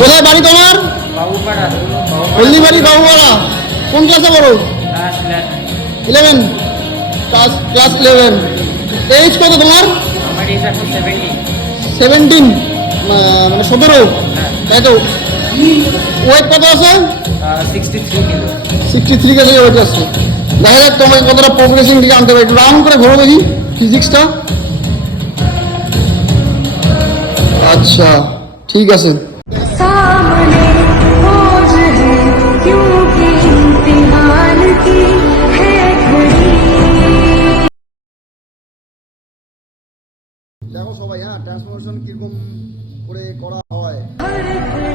কোথায় বাড়ি তোমার? বাবুপাড়া। হলদিবাড়ি বাবুপাড়া। কোন ক্লাসে পড়ো? Class 11 class 11। এজ কত তোমার? আমার এজ এখন 17। 17 মানে 17, তাই তো? ওয়েট কত আছে? 63 কিলো। 63 কেজি ওয়েট আছে। দেখা যাক তোমাকে কতটা প্রোগ্রেসিং দিকে আনতে পারি। একটু রাউন্ড করে ঘোরো দেখি ফিজিক্সটা। আচ্ছা ঠিক আছে। सामने खोज है क्योंकि इम्तिहान की है घड़ी। দেখো সবাই, হ্যাঁ ট্রান্সফরমেশন কিরকম করে করা হয়। हर